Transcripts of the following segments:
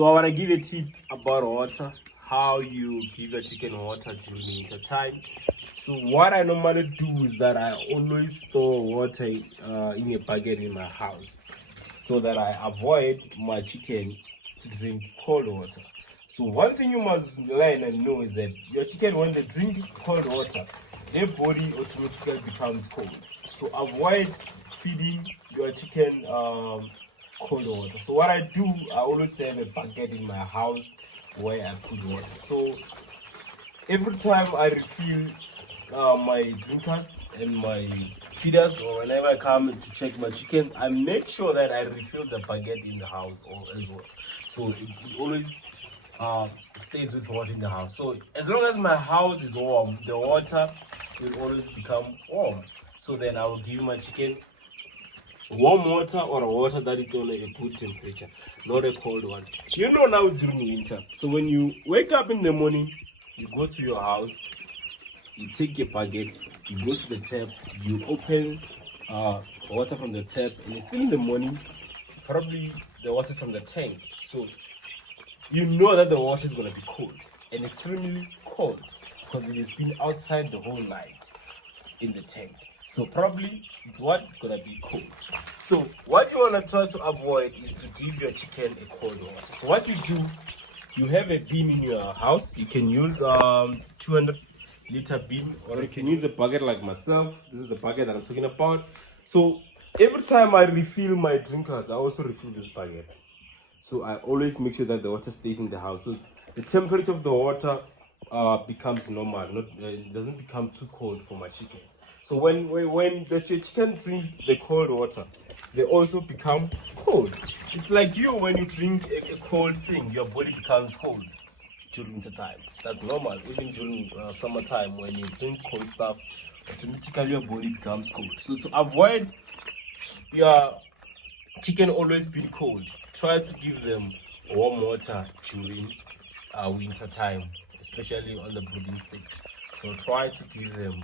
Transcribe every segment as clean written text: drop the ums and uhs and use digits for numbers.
So I want to give a tip about water, how you give your chicken water during winter time. So what I normally do is that I always store water in a bucket in my house, so that I avoid my chicken to drink cold water. So one thing you must learn and know is that your chicken, when they drink cold water, their body automatically becomes cold. So avoid feeding your chicken cold water. So what I do, I always have a bucket in my house where I put water. So every time I refill my drinkers and my feeders, or whenever I come to check my chickens, I make sure that I refill the bucket in the house as well. So it always stays with water in the house. So as long as my house is warm, the water will always become warm. So then I will give my chicken warm water, or water that is on a good temperature, not a cold one. You know, now it's during winter. So when you wake up in the morning, you go to your house, you take a bucket, you go to the tap, you open water from the tap, and it's still in the morning. Probably the water is from the tank. So you know that the water is going to be cold, and extremely cold, because it has been outside the whole night in the tank. So probably it's gonna be cold. So what you wanna try to avoid is to give your chicken a cold water. So what you do, you have a bin in your house. You can use 200-liter bin, or you can use a bucket like myself. This is the bucket that I'm talking about. So every time I refill my drinkers, I also refill this bucket. So I always make sure that the water stays in the house. So the temperature of the water becomes normal. It doesn't become too cold for my chicken. So when the chicken drinks the cold water, they also become cold. It's like you, when you drink a cold thing, your body becomes cold during winter time. That's normal. Even during summertime, when you drink cold stuff, automatically your body becomes cold. So to avoid your chicken always being cold, try to give them warm water during winter time, especially on the brooding stage. So try to give them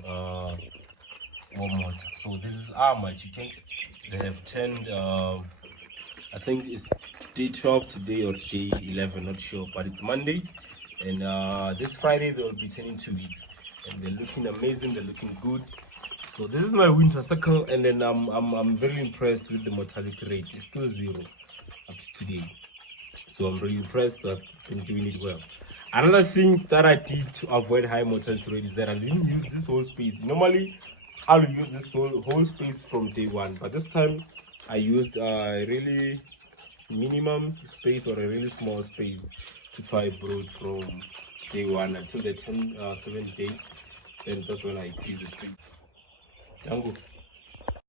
warm water. So these are my chickens. They have turned I think it's day 12 today, or day 11, not sure, but it's Monday, and this Friday they will be turning 2 weeks, and they're looking amazing, they're looking good. So this is my winter cycle, and then I'm very impressed with the mortality rate. It's still 0 up to today, so I'm really impressed. I've been doing it well. Another thing that I did to avoid high mortality rate is that I didn't use this whole space. Normally I will use this whole space from day one, but this time I used a really minimum space, or a really small space, to try brood from day one until the 70 days. Then that's when I increase the space. Dango.